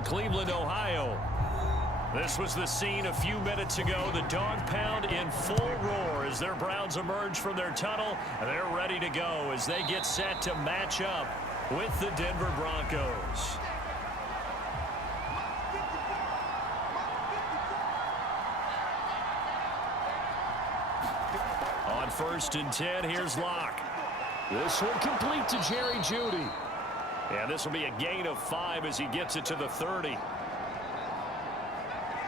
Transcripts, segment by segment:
in Cleveland, Ohio. This was the scene a few minutes ago. The dog pound in full roar as their Browns emerge from their tunnel. They're ready to go as they get set to match up with the Denver Broncos. On 1st and 10, here's Locke. This one complete to Jerry Jeudy. And this will be a gain of 5 as he gets it to the 30.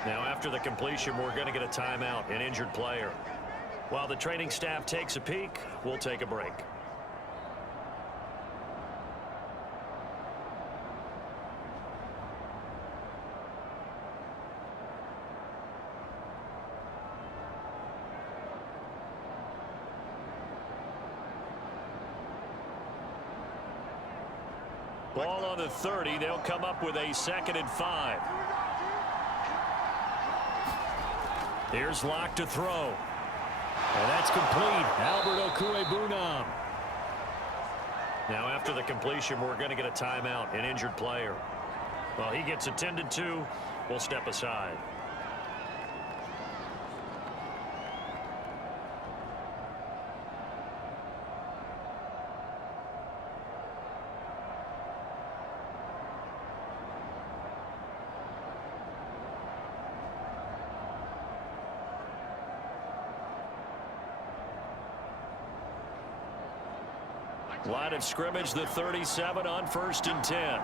Now, after the completion, we're going to get a timeout, an injured player. While the training staff takes a peek, we'll take a break. Ball on the 30. They'll come up with a 2nd and 5. Here's Locke to throw. And that's complete. Albert Okwuegbunam. Now after the completion, we're going to get a timeout, an injured player. Well, he gets attended to. We'll step aside. Line of scrimmage, the 37 on 1st and 10.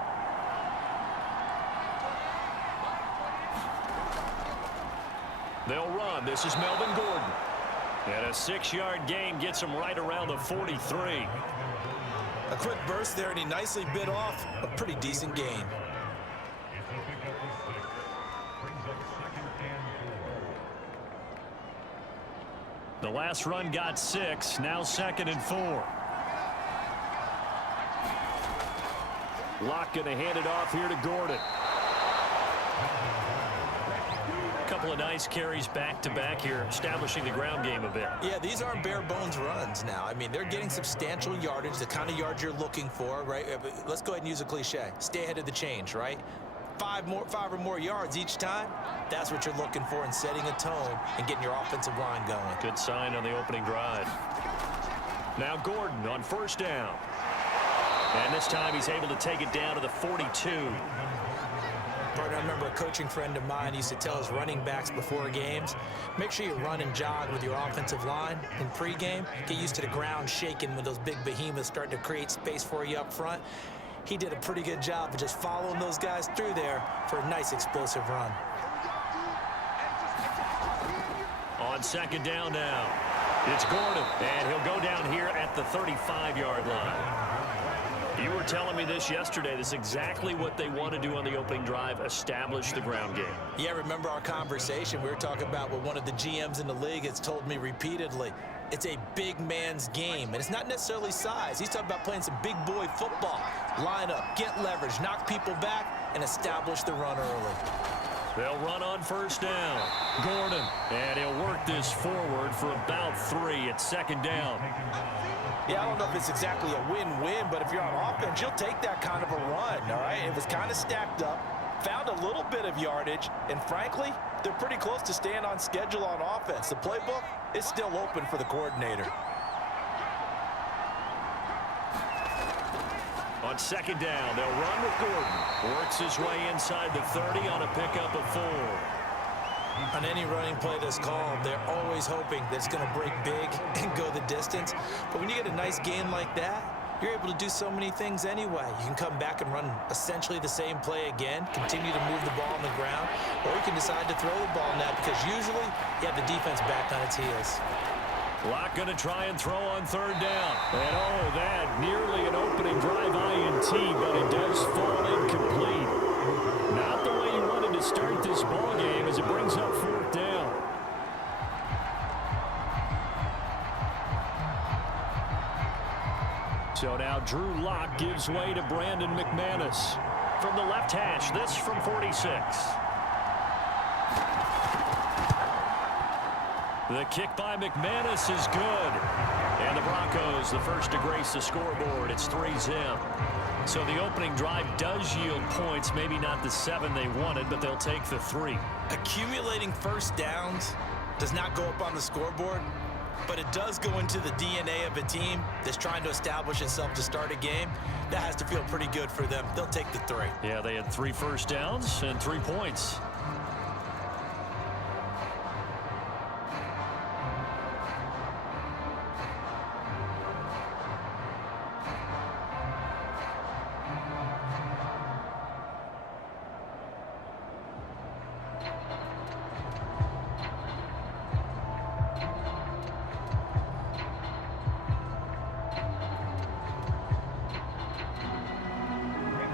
They'll run. This is Melvin Gordon. And a 6-yard gain gets him right around the 43. A quick burst there, and he nicely bit off a pretty decent gain. The last run got 6. Now 2nd and 4. Locke going to hand it off here to Gordon. A couple of nice carries back-to-back here, establishing the ground game a bit. Yeah, these aren't bare-bones runs now. I mean, they're getting substantial yardage, the kind of yards you're looking for, right? Let's go ahead and use a cliche. Stay ahead of the change, right? 5 or more yards each time, that's what you're looking for in setting a tone and getting your offensive line going. Good sign on the opening drive. Now Gordon on 1st down. And this time he's able to take it down to the 42. Partner, I remember a coaching friend of mine used to tell his running backs before games, make sure you run and jog with your offensive line in pregame. Get used to the ground shaking when those big behemoths start to create space for you up front. He did a pretty good job of just following those guys through there for a nice explosive run. On 2nd down now, it's Gordon, and he'll go down here at the 35-yard line. You were telling me this yesterday. This is exactly what they want to do on the opening drive, establish the ground game. Yeah, remember our conversation. We were talking about what one of the GMs in the league has told me repeatedly. It's a big man's game, and it's not necessarily size. He's talking about playing some big boy football. Line up, get leverage, knock people back, and establish the run early. They'll run on 1st down. Gordon, and he'll work this forward for about 3 at 2nd down. Yeah, I don't know if it's exactly a win-win, but if you're on offense, you'll take that kind of a run, all right? It was kind of stacked up, found a little bit of yardage, and frankly, they're pretty close to staying on schedule on offense. The playbook is still open for the coordinator. On 2nd down, they'll run with Gordon. Works his way inside the 30 on a pickup of 4. On any running play that's called, they're always hoping that it's going to break big and go the distance. But when you get a nice gain like that, you're able to do so many things anyway. You can come back and run essentially the same play again, continue to move the ball on the ground, or you can decide to throw the ball now because usually you have the defense back on its heels. Locke going to try and throw on 3rd down. And oh, that nearly an opening drive INT, but it does fall incomplete. Not the way you wanted to start this ball game as it brings up 4th down. So now Drew Locke gives way to Brandon McManus. From the left hash, this from 46. The kick by McManus is good. And the Broncos, the first to grace the scoreboard. It's 3-0. So the opening drive does yield points, maybe not the 7 they wanted, but they'll take the 3. Accumulating first downs does not go up on the scoreboard, but it does go into the DNA of a team that's trying to establish itself to start a game. That has to feel pretty good for them. They'll take the 3. Yeah, they had 3 first downs and 3 points.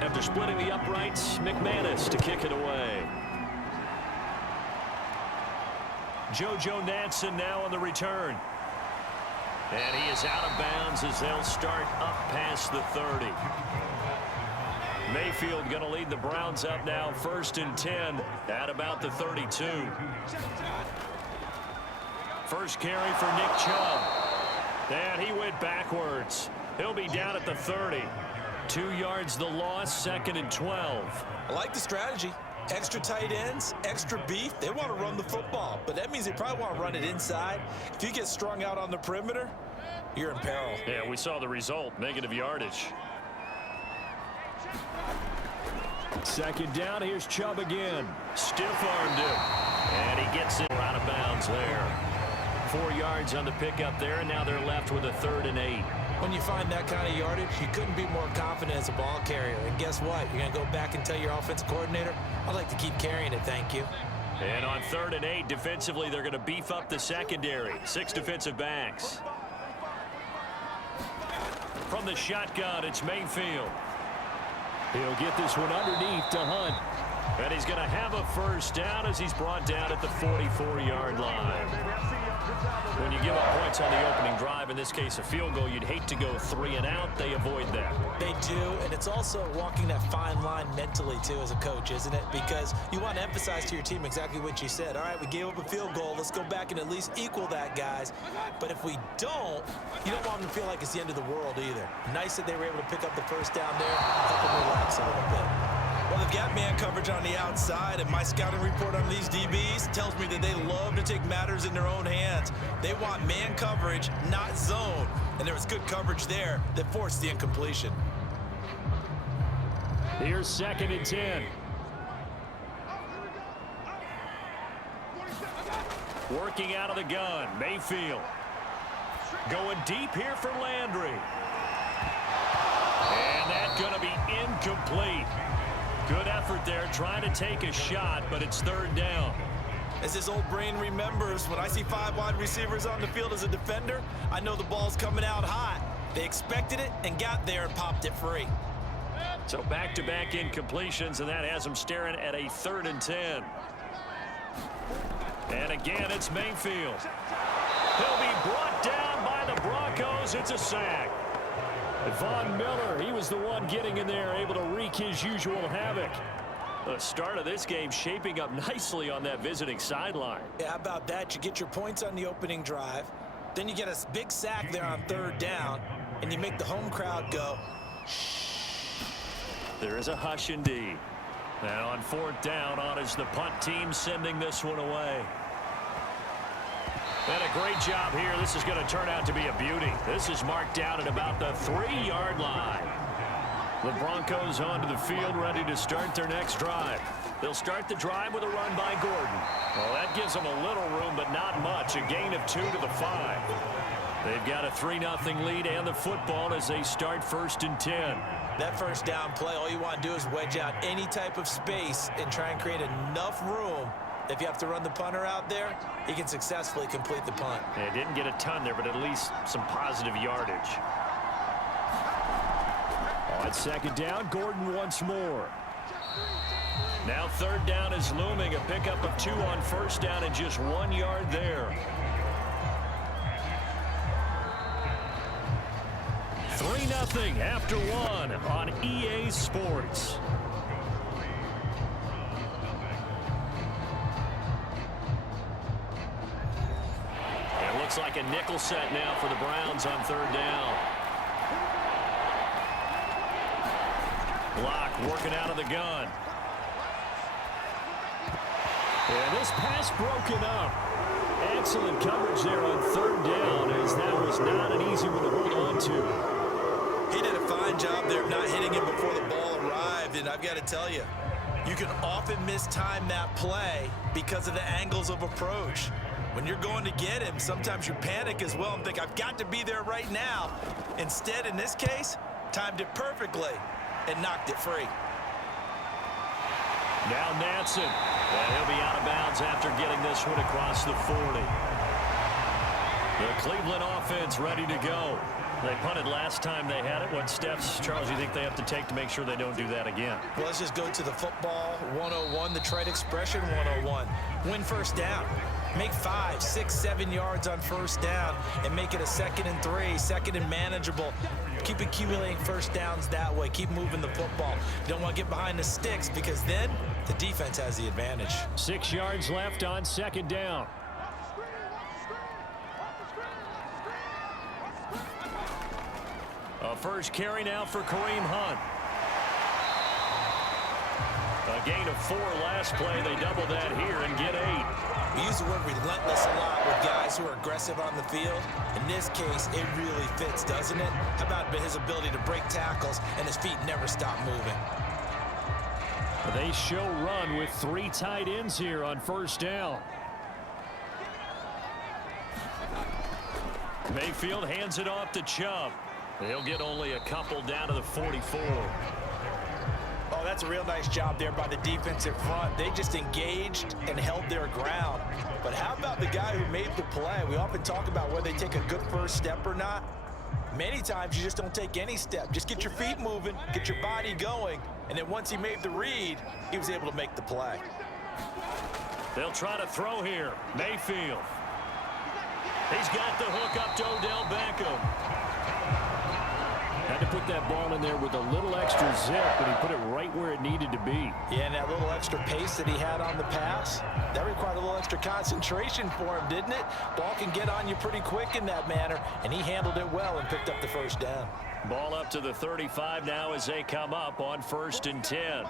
After splitting the uprights, McManus to kick it away. JoJo Natson now on the return. And he is out of bounds as they'll start up past the 30. Mayfield going to lead the Browns up now, 1st and 10 at about the 32. First carry for Nick Chubb. And he went backwards. He'll be down at the 30. 2 yards the loss, 2nd and 12. I like the strategy. Extra tight ends, extra beef. They want to run the football, but that means they probably want to run it inside. If you get strung out on the perimeter, you're in peril. Yeah, we saw the result, negative yardage. 2nd down, here's Chubb again. Stiff-armed him. And he gets it out of bounds there. 4 yards on the pickup there, and now they're left with a 3rd and 8. When you find that kind of yardage, you couldn't be more confident as a ball carrier. And guess what? You're going to go back and tell your offensive coordinator, I'd like to keep carrying it, thank you. And on 3rd and 8, defensively, they're going to beef up the secondary. 6 defensive backs. From the shotgun, it's Mayfield. He'll get this one underneath to Hunt. And he's going to have a 1st down as he's brought down at the 44-yard line. When you give up points on the opening drive, in this case a field goal, you'd hate to go 3 and out. They avoid that. They do, and it's also walking that fine line mentally, too, as a coach, isn't it? Because you want to emphasize to your team exactly what you said. All right, we gave up a field goal. Let's go back and at least equal that, guys. But if we don't, you don't want them to feel like it's the end of the world either. Nice that they were able to pick up the 1st down there, help them relax a little bit. Well, they've got man coverage on the outside, and my scouting report on these DBs tells me that they love to take matters in their own hands. They want man coverage, not zone. And there was good coverage there that forced the incompletion. Here's 2nd and 10. Working out of the gun, Mayfield. Going deep here for Landry. And that's going to be incomplete. Good effort there, trying to take a shot, but it's 3rd down. As his old brain remembers, when I see 5 wide receivers on the field as a defender, I know the ball's coming out hot. They expected it and got there and popped it free. So back-to-back incompletions, and that has them staring at a 3rd and 10. And again, it's Mayfield. He'll be brought down by the Broncos. It's a sack. Von Miller, he was the one getting in there, able to wreak his usual havoc. The start of this game shaping up nicely on that visiting sideline. Yeah, how about that? You get your points on the opening drive, then you get a big sack there on 3rd down, and you make the home crowd go, shh. There is a hush indeed. Now on 4th down, on is the punt team sending this one away. And a great job here. This is going to turn out to be a beauty. This is marked down at about the 3-yard line. The Broncos onto the field, ready to start their next drive. They'll start the drive with a run by Gordon. Well, that gives them a little room, but not much. A gain of 2 to the 5. They've got a 3-0 lead and the football as they start 1st and 10. That 1st down play, all you want to do is wedge out any type of space and try and create enough room. If you have to run the punter out there, he can successfully complete the punt. Yeah, didn't get a ton there, but at least some positive yardage. On 2nd down, Gordon once more. Now 3rd down is looming. A pickup of 2 on 1st down and just 1 yard there. 3-0 after 1 on EA Sports. It looks like a nickel set now for the Browns on 3rd down. Working out of the gun. And this pass broken up. Excellent coverage there on third down, as that was not an easy one to hold on to. He did a fine job there of not hitting him before the ball arrived, and I've got to tell you, you can often mistime that play because of the angles of approach. When you're going to get him, sometimes you panic as well and think, I've got to be there right now. Instead, in this case, timed it perfectly and knocked it free. Now Nansen. And he'll be out of bounds after getting this one across the 40. The Cleveland offense ready to go. They punted last time they had it. What steps, Charles, you think they have to take to make sure they don't do that again? Well, let's just go to the football 101, the trade expression 101. Win first down. Make 5, 6, 7 yards on first down and make it a 2nd and 3, 2nd and manageable. Keep accumulating first downs that way. Keep moving the football. You don't want to get behind the sticks because then the defense has the advantage. 6 yards left on 2nd down. A first carry now for Kareem Hunt. A gain of 4 last play. They double that here and get 8. We use the word relentless a lot with guys who are aggressive on the field. In this case, it really fits, doesn't it? How about his ability to break tackles and his feet never stop moving? They show run with 3 tight ends here on first down. Mayfield hands it off to Chubb. He'll get only a couple down to the 44. Oh, that's a real nice job there by the defensive front. They just engaged and held their ground. But how about the guy who made the play? We often talk about whether they take a good first step or not. Many times you just don't take any step. Just get your feet moving, get your body going, and then once he made the read, he was able to make the play. They'll try to throw here. Mayfield. He's got the hook up to Odell Beckham. Had to put that ball in there with a little extra zip, but he put it right where it needed to be. Yeah, and that little extra pace that he had on the pass, that required a little extra concentration for him, didn't it? Ball can get on you pretty quick in that manner, and he handled it well and picked up the first down. Ball up to the 35 now as they come up on 1st and 10.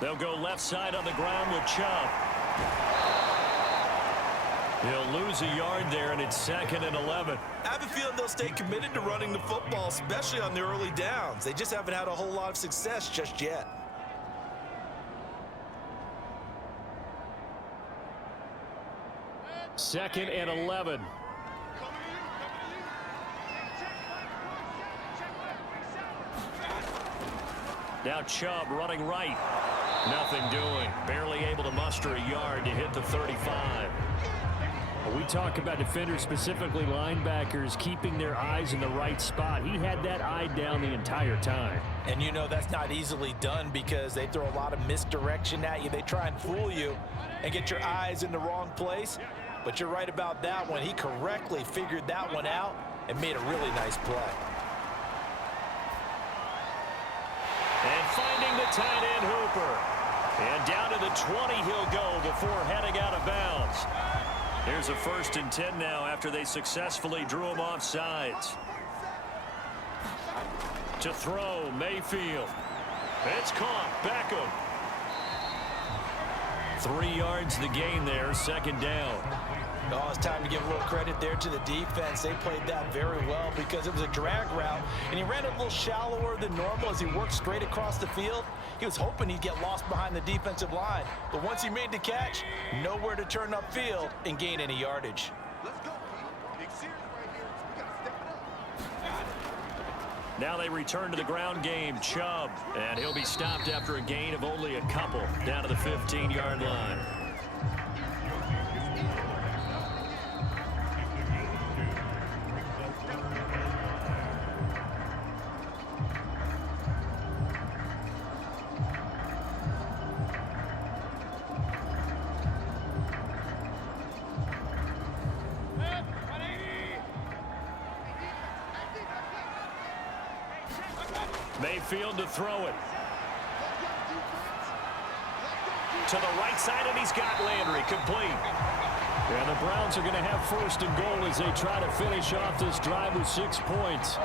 They'll go left side on the ground with Chubb. He'll lose a yard there, and it's 2nd and 11. I have a feeling they'll stay committed to running the football, especially on the early downs. They just haven't had a whole lot of success just yet. Second and 11. Now Chubb running right. Nothing doing. Barely able to muster a yard to hit the 35. We talk about defenders, specifically linebackers, keeping their eyes in the right spot. He had that eye down the entire time. And you know that's not easily done because they throw a lot of misdirection at you. They try and fool you and get your eyes in the wrong place. But you're right about that one. He correctly figured that one out and made a really nice play. And finding the tight end Hooper. And down to the 20 he'll go before heading out of bounds. Here's a 1st and 10 now after they successfully drew him off sides. To throw, Mayfield. It's caught. Beckham. 3 yards the gain there, 2nd down. Oh, it's time to give a little credit there to the defense. They played that very well because it was a drag route, and he ran it a little shallower than normal as he worked straight across the field. He was hoping he'd get lost behind the defensive line, but once he made the catch, nowhere to turn upfield and gain any yardage. Let's go, Pete. Big series right here. We got to step it up. Now they return to the ground game. Chubb, and he'll be stopped after a gain of only a couple down to the 15-yard line. Mayfield to throw it. To the right side, and he's got Landry complete. And the Browns are going to have 1st and goal as they try to finish off this drive with 6 points.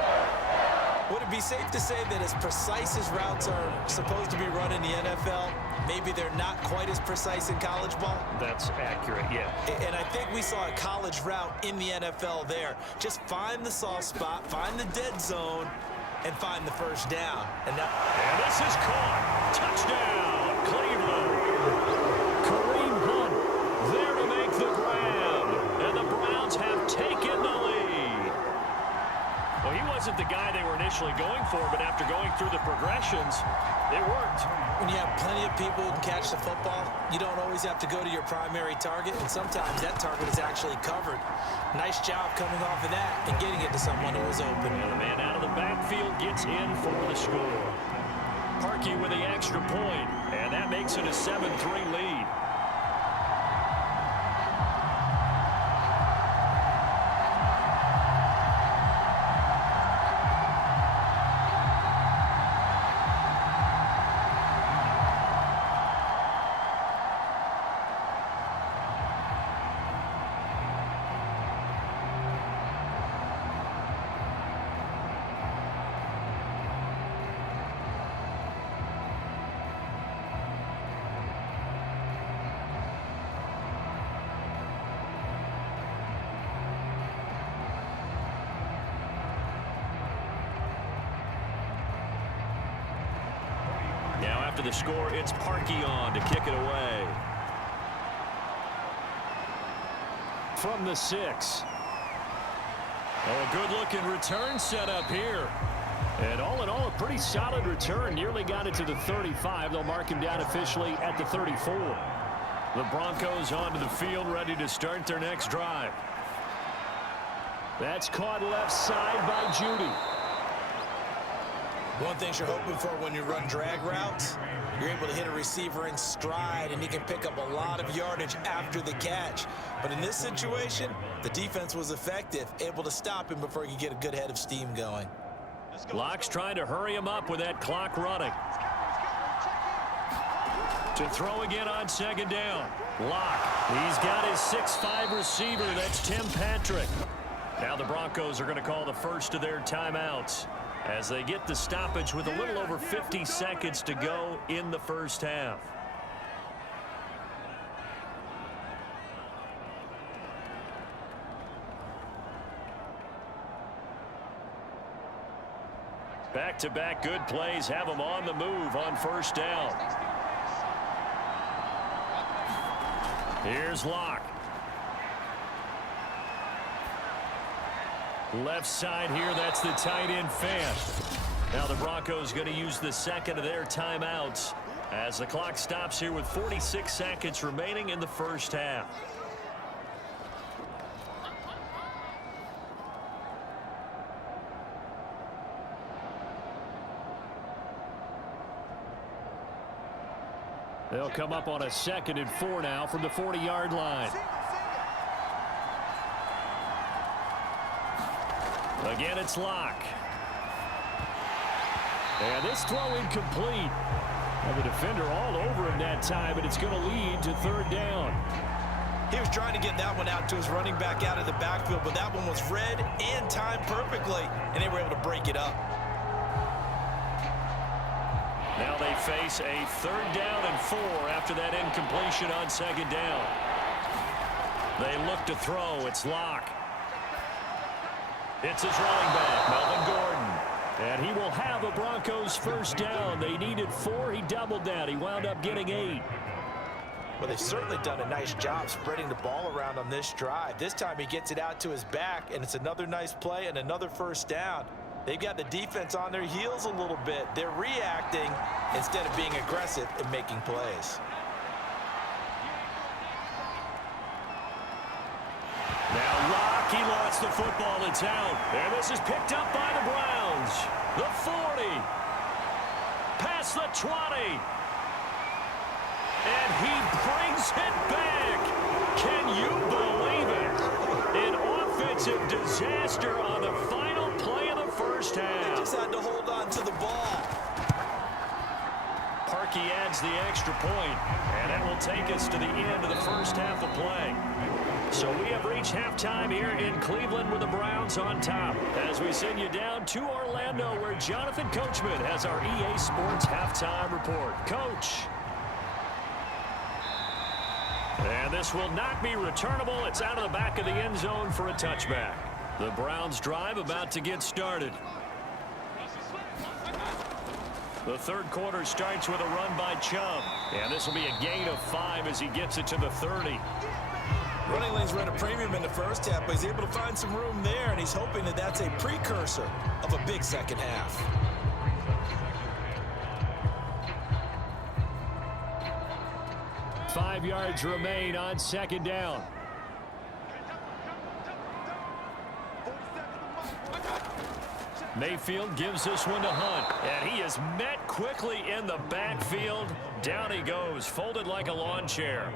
Would it be safe to say that as precise as routes are supposed to be run in the NFL, maybe they're not quite as precise in college ball? That's accurate, yeah. And I think we saw a college route in the NFL there. Just find the soft spot, find the dead zone, and find the first down. And this is caught. Touchdown, Cleveland. Kareem Hunt there to make the grab. And the Browns have taken the lead. Well, he wasn't the guy they were initially going for, but after going through the progressions, it worked. When you have plenty of people who can catch the football, you don't always have to go to your primary target, and sometimes that target is actually covered. Nice job coming off of that and getting it to someone who was open. And the man out of the backfield gets in for the score. Parkey with the extra point, and that makes it a 7-3 lead. Now after the score, it's Parkey on to kick it away. From the 6. Oh, a good-looking return set up here. And all in all, a pretty solid return. Nearly got it to the 35. They'll mark him down officially at the 34. The Broncos onto the field, ready to start their next drive. That's caught left side by Judy. One thing you're hoping for when you run drag routes, you're able to hit a receiver in stride, and he can pick up a lot of yardage after the catch. But in this situation, the defense was effective, able to stop him before he could get a good head of steam going. Locke's trying to hurry him up with that clock running. To throw again on second down. Locke, he's got his 6'5" receiver. That's Tim Patrick. Now the Broncos are going to call the first of their timeouts as they get the stoppage with a little over 50 seconds to go in the first half. Back-to-back good plays have them on the move on first down. Here's Locke. Left side here, that's the tight end fan. Now the Broncos going to use the second of their timeouts as the clock stops here with 46 seconds remaining in the first half. They'll come up on a 2nd and 4 now from the 40-yard line. Again, it's Locke. And this throw incomplete. And the defender all over him that time, and it's going to lead to 3rd down. He was trying to get that one out to his running back out of the backfield, but that one was read and timed perfectly, and they were able to break it up. Now they face a 3rd down and 4 after that incompletion on 2nd down. They look to throw. It's Locke. It's his running back, Melvin Gordon. And he will have a Broncos first down. They needed 4. He doubled that. He wound up getting 8. Well, they've certainly done a nice job spreading the ball around on this drive. This time he gets it out to his back, and it's another nice play and another first down. They've got the defense on their heels a little bit. They're reacting instead of being aggressive and making plays. Now Locke, he lost the football. It's out. And this is picked up by the Browns. The 40. Past the 20. And he brings it back. Can you believe it? An offensive disaster on the final play of the first half. They just had to hold on to the ball. Parkey adds the extra point, and that will take us to the end of the first half of play. So we have reached halftime here in Cleveland with the Browns on top. As we send you down to Orlando, where Jonathan Coachman has our EA Sports halftime report. Coach. And this will not be returnable. It's out of the back of the end zone for a touchback. The Browns drive about to get started. The third quarter starts with a run by Chubb. And this will be a gain of 5 as he gets it to the 30. Running lanes run a premium in the first half, but he's able to find some room there, and he's hoping that that's a precursor of a big second half. Five yards remain on second down. Mayfield gives this one to Hunt, and he is met quickly in the backfield. Down he goes, folded like a lawn chair.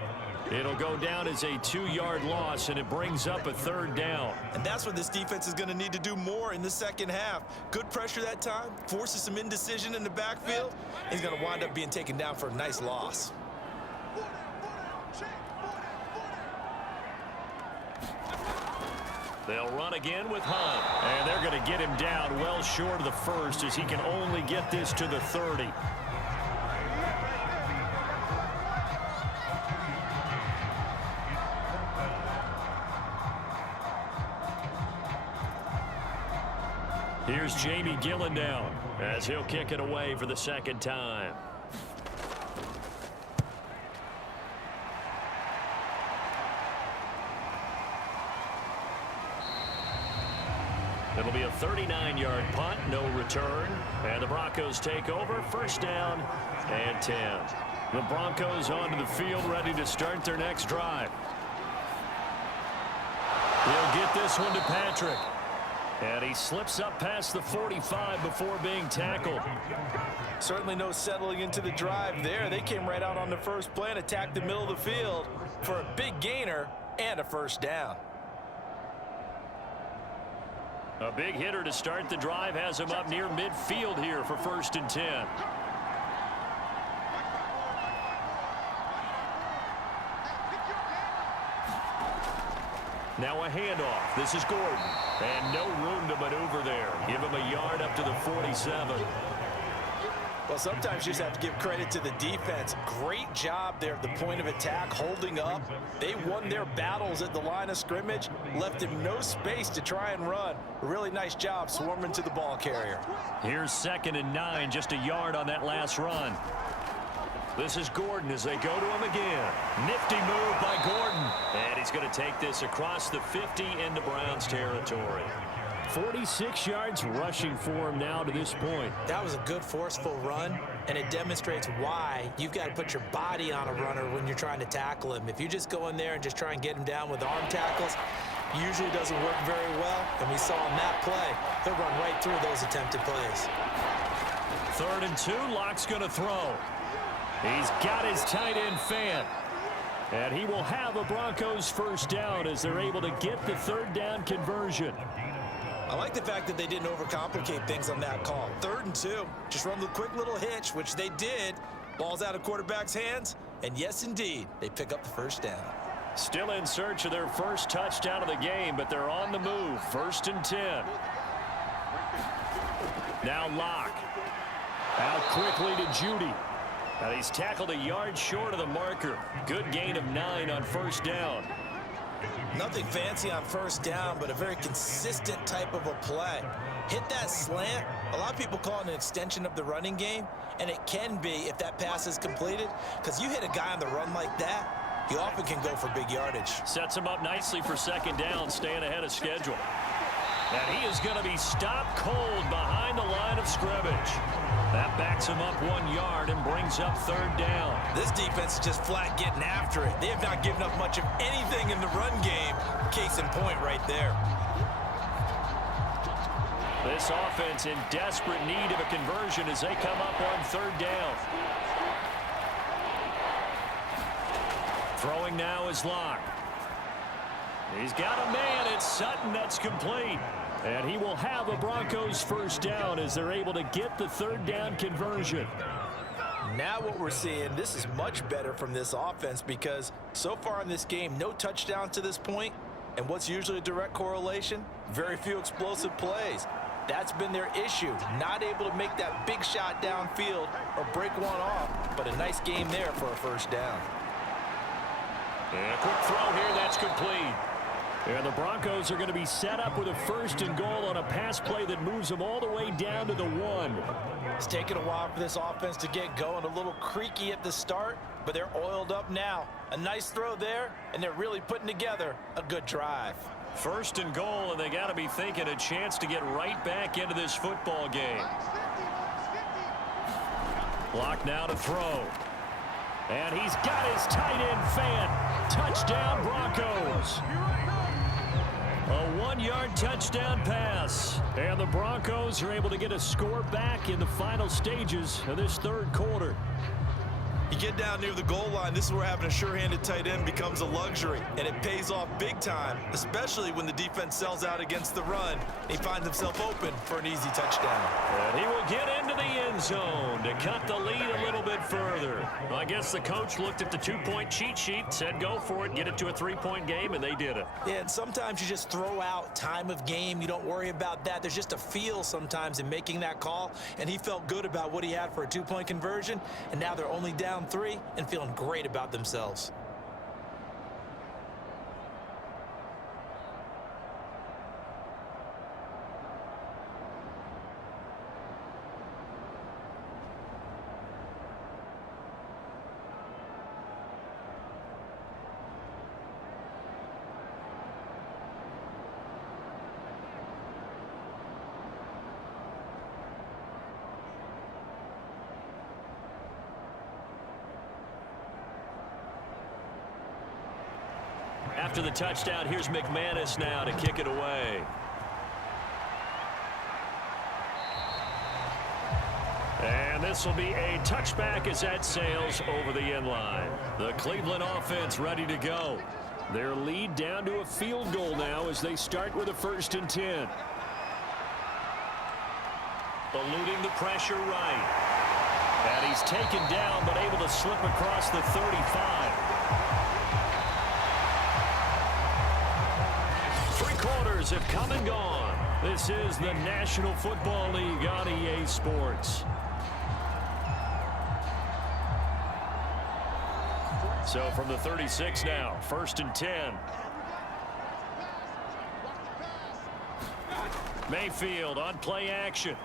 It'll go down as a 2-yard loss, and it brings up a third down. And that's what this defense is going to need to do more in the second half. Good pressure that time, forces some indecision in the backfield. He's going to wind up being taken down for a nice loss. They'll run again with Hunt, and they're going to get him down well short of the first as he can only get this to the 30. Here's Jamie Gillen down as he'll kick it away for the second time. It'll be a 39-yard punt, no return. And the Broncos take over, first down and 10. The Broncos onto the field, ready to start their next drive. He'll get this one to Patrick. And he slips up past the 45 before being tackled. Certainly no settling into the drive there. They came right out on the first play and attacked the middle of the field for a big gainer and a first down. A big hitter to start the drive has him up near midfield here for first and 10. Now a handoff. This is Gordon. And no room to maneuver there. Give him a yard up to the 47. Well, sometimes you just have to give credit to the defense. Great job there at the point of attack, holding up. They won their battles at the line of scrimmage, left him no space to try and run. A really nice job swarming to the ball carrier. Here's 2nd and 9, just a yard on that last run. This is Gordon as they go to him again. Nifty move by Gordon. And he's going to take this across the 50 into Browns territory. 46 yards rushing for him now to this point. That was a good, forceful run, and it demonstrates why you've got to put your body on a runner when you're trying to tackle him. If you just go in there and just try and get him down with arm tackles, usually doesn't work very well, and we saw in that play, he'll run right through those attempted plays. 3rd and 2, Locke's going to throw. He's got his tight end fan. And he will have a Broncos first down as they're able to get the third down conversion. I like the fact that they didn't overcomplicate things on that call. 3rd and 2, just run the quick little hitch, which they did. Ball's out of quarterback's hands, and yes, indeed, they pick up the first down. Still in search of their first touchdown of the game, but they're on the move. 1st and 10. Now Locke. Out quickly to Judy. And he's tackled a yard short of the marker. Good gain of 9 on first down. Nothing fancy on first down, but a very consistent type of a play. Hit that slant. A lot of people call it an extension of the running game, and it can be if that pass is completed, because you hit a guy on the run like that, he often can go for big yardage. Sets him up nicely for second down, staying ahead of schedule. And he is going to be stopped cold behind the line of scrimmage. That backs him up 1 yard and brings up third down. This defense is just flat getting after it. They have not given up much of anything in the run game. Case in point right there. This offense in desperate need of a conversion as they come up on third down. Throwing now is Locke. He's got a man. It's Sutton. That's complete. And he will have a Broncos first down as they're able to get the third down conversion. Now what we're seeing, this is much better from this offense because so far in this game, no touchdown to this point. And what's usually a direct correlation? Very few explosive plays. That's been their issue. Not able to make that big shot downfield or break one off, but a nice game there for a first down. And a quick throw here, that's complete. And the Broncos are going to be set up with a 1st and goal on a pass play that moves them all the way down to the 1. It's taken a while for this offense to get going, a little creaky at the start, but they're oiled up now. A nice throw there, and they're really putting together a good drive. 1st and goal, and they got to be thinking a chance to get right back into this football game. Block now to throw. And he's got his tight end fan. Touchdown, Broncos. A 1-yard touchdown pass. And the Broncos are able to get a score back in the final stages of this 3rd quarter. You get down near the goal line, this is where having a sure-handed tight end becomes a luxury, and it pays off big time, especially when the defense sells out against the run. He finds himself open for an easy touchdown. And he will get into the end zone to cut the lead a little bit further. Well, I guess the coach looked at the 2-point cheat sheet, said go for it, get it to a 3-point game, and they did it. Yeah, and sometimes you just throw out time of game. You don't worry about that. There's just a feel sometimes in making that call, and he felt good about what he had for a 2-point conversion, and now they're only down 3 and feeling great about themselves. After the touchdown, here's McManus now to kick it away. And this will be a touchback as that sails over the end line. The Cleveland offense ready to go. Their lead down to a field goal now as they start with a 1st and 10. Eluding the pressure right. And he's taken down but able to slip across the 35. 3 quarters have come and gone. This is the National Football League on EA Sports. So from the 36 now, 1st and 10. Mayfield on play action.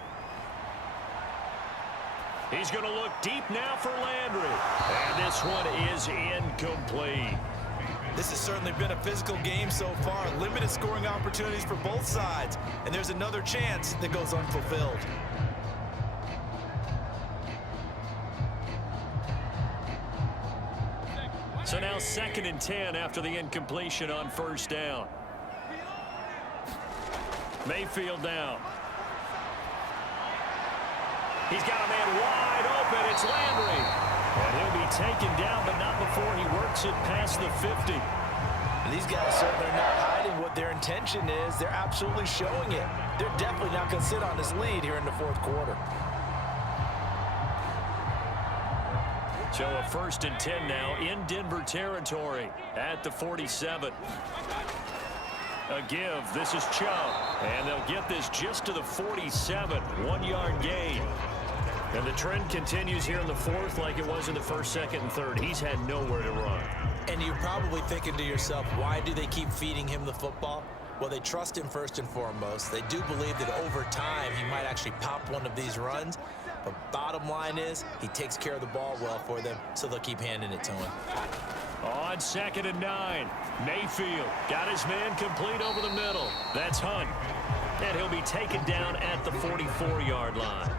He's going to look deep now for Landry. And this one is incomplete. This has certainly been a physical game so far. Limited scoring opportunities for both sides. And there's another chance that goes unfulfilled. So now 2nd and 10 after the incompletion on 1st down. Mayfield now. He's got a man wide open. It's Landry. And he'll be taken down, but not before he works it past the 50. These guys certainly are not hiding what their intention is. They're absolutely showing it. They're definitely not going to sit on this lead here in the 4th quarter. So a 1st and 10 now in Denver territory at the 47. A give. This is Chubb. And they'll get this just to the 47. 1-yard gain. And the trend continues here in the 4th like it was in the 1st, 2nd, and 3rd. He's had nowhere to run. And you're probably thinking to yourself, why do they keep feeding him the football? Well, they trust him first and foremost. They do believe that over time he might actually pop one of these runs. But bottom line is he takes care of the ball well for them, so they'll keep handing it to him. On 2nd and 9, Mayfield got his man complete over the middle. That's Hunt. And he'll be taken down at the 44-yard line.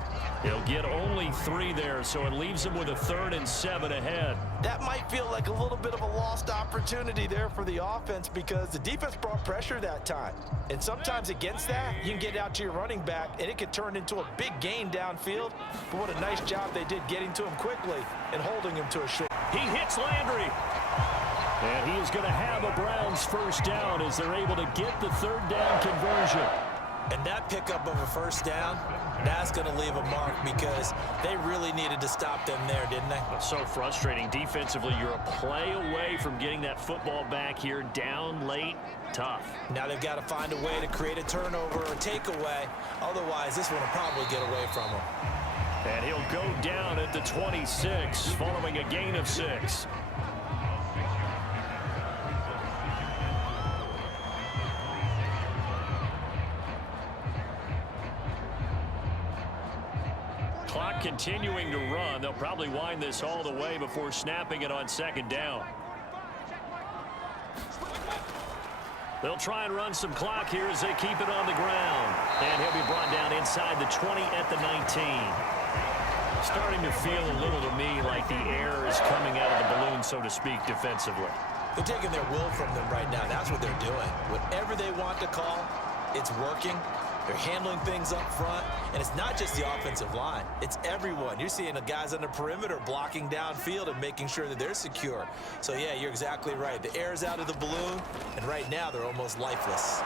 He'll get only 3 there, so it leaves him with a 3rd and 7 ahead. That might feel like a little bit of a lost opportunity there for the offense because the defense brought pressure that time. And sometimes against that, you can get out to your running back, and it could turn into a big gain downfield. But what a nice job they did getting to him quickly and holding him to a short. He hits Landry. And he is going to have a Browns 1st down as they're able to get the 3rd down conversion. And that pickup of a first down, that's going to leave a mark because they really needed to stop them there, didn't they? It's so frustrating. Defensively, you're a play away from getting that football back here. Down late, tough. Now they've got to find a way to create a turnover or takeaway. Otherwise, this one will probably get away from them. And he'll go down at the 26 following a gain of 6. Clock continuing to run. They'll probably wind this all the way before snapping it on second down. They'll try and run some clock here as they keep it on the ground. And he'll be brought down inside the 20 at the 19. Starting to feel a little to me like the air is coming out of the balloon, so to speak, defensively. They're taking their will from them right now. That's what they're doing. Whatever they want to call, it's working. They're handling things up front, and it's not just the offensive line. It's everyone. You're seeing the guys on the perimeter blocking downfield and making sure that they're secure. So, yeah, you're exactly right. The air's out of the balloon, and right now they're almost lifeless.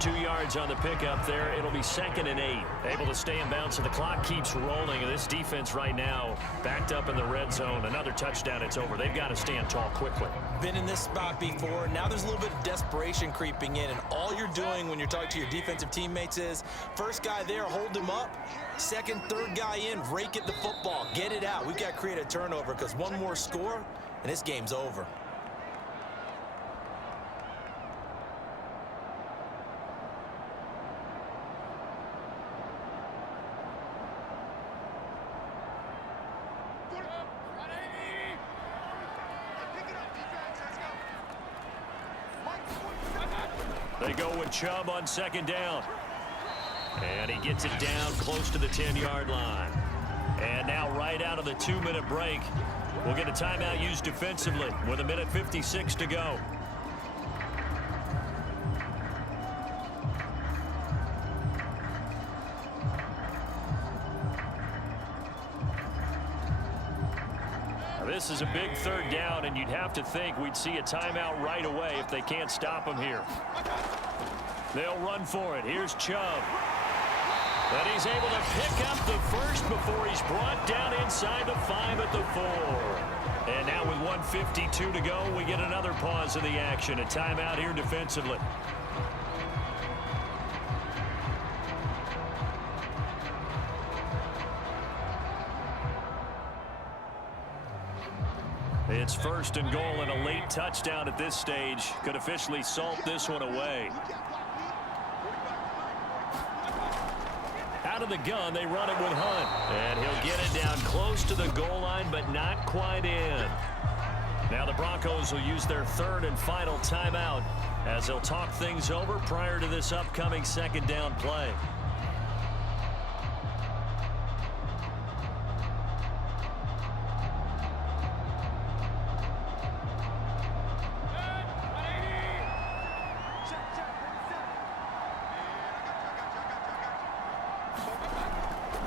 2 yards on the pickup there. It'll be 2nd and 8. Able to stay in bounds, so the clock keeps rolling. And this defense right now backed up in the red zone. Another touchdown, it's over. They've got to stand tall quickly. Been in this spot before. Now there's a little bit of desperation creeping in. And all you're doing when you're talking to your defensive teammates is, first guy there, hold him up. Second, third guy in, rake at the football. Get it out. We've got to create a turnover because one more score, and this game's over. They go with Chubb on second down. And he gets it down close to the 10-yard line. And now right out of the 2-minute break, we'll get a timeout used defensively with 1:56 to go. This is a big third down, and you'd have to think we'd see a timeout right away if they can't stop him here. They'll run for it. Here's Chubb. But he's able to pick up the first before he's brought down inside the 5 at the 4. And now with 1:52 to go, we get another pause of the action. A timeout here defensively. It's 1st and goal, and a late touchdown at this stage could officially salt this one away. Out of the gun, they run it with Hunt. And he'll get it down close to the goal line, but not quite in. Now the Broncos will use their 3rd and final timeout as they'll talk things over prior to this upcoming 2nd down play.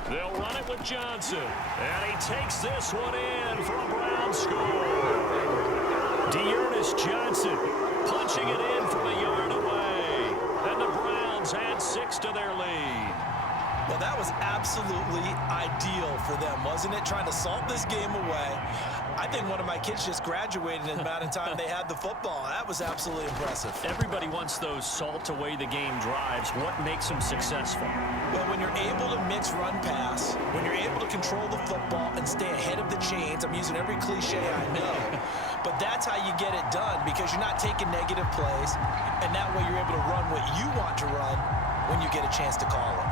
They'll run it with Johnson. And he takes this one in for a Brown score. Dearness Johnson punching it in from a yard away. And the Browns add 6 to their lead. Well, that was absolutely ideal for them, wasn't it? Trying to salt this game away. I think one of my kids just graduated in the amount of time they had the football. That was absolutely impressive. Everybody wants those salt away the game drives. What makes them successful? Well, when you're able to mix run pass, when you're able to control the football and stay ahead of the chains, I'm using every cliche I know, but that's how you get it done because you're not taking negative plays, and that way you're able to run what you want to run when you get a chance to call it.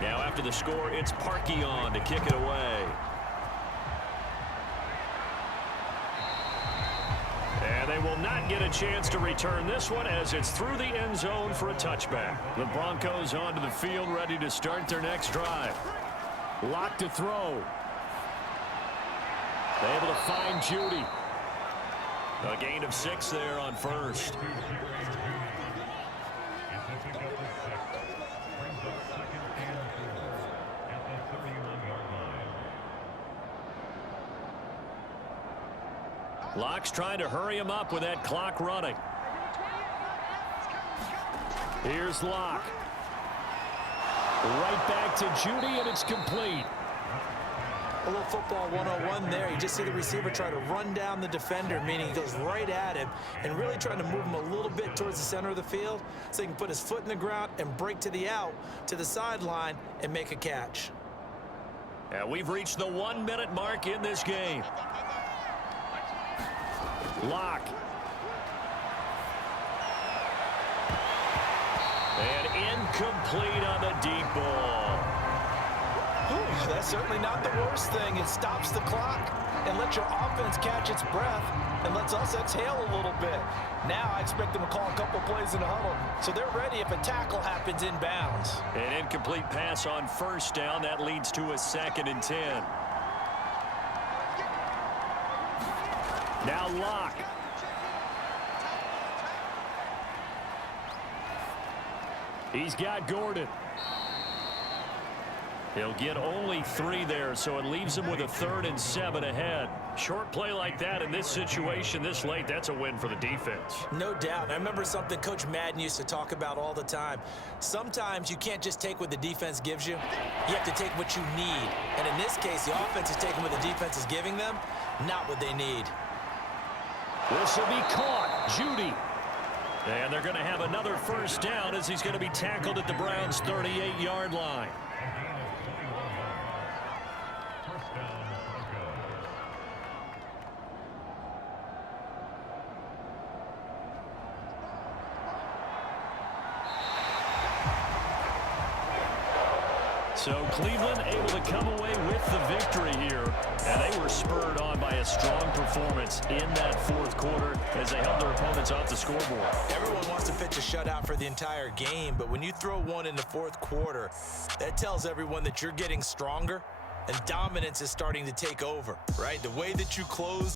Now after the score, it's Parkey on to kick it away. And And they will not get a chance to return this one as it's through the end zone for a touchback. The Broncos onto the field ready to start their next drive. Lock to throw. Able to find Judy. A gain of 6 there on first. Locke's trying to hurry him up with that clock running. Here's Locke. Right back to Judy, and it's complete. A little football 101 there. You just see the receiver try to run down the defender, meaning he goes right at him and really trying to move him a little bit towards the center of the field so he can put his foot in the ground and break to the out, to the sideline, and make a catch. And we've reached the 1-minute mark in this game. Locke. And incomplete on the deep ball. Whew, that's certainly not the worst thing. It stops the clock and lets your offense catch its breath and lets us exhale a little bit. Now I expect them to call a couple plays in the huddle so they're ready if a tackle happens inbounds. An incomplete pass on first down. That leads to a 2nd and 10. Now Locke. He's got Gordon. He'll get only 3 there, so it leaves him with a 3rd and 7 ahead. Short play like that in this situation this late, that's a win for the defense. No doubt. I remember something Coach Madden used to talk about all the time. Sometimes you can't just take what the defense gives you. You have to take what you need. And in this case, the offense is taking what the defense is giving them, not what they need. This will be caught. Judy. And they're going to have another first down as he's going to be tackled at the Browns' 38-yard line. So Cleveland able to come away with the victory here. And they were spurred on by a strong performance in that 4th quarter as they held their opponents off the scoreboard. Everyone wants to pitch a shutout for the entire game, but when you throw one in the 4th quarter, that tells everyone that you're getting stronger and dominance is starting to take over, right? The way that you close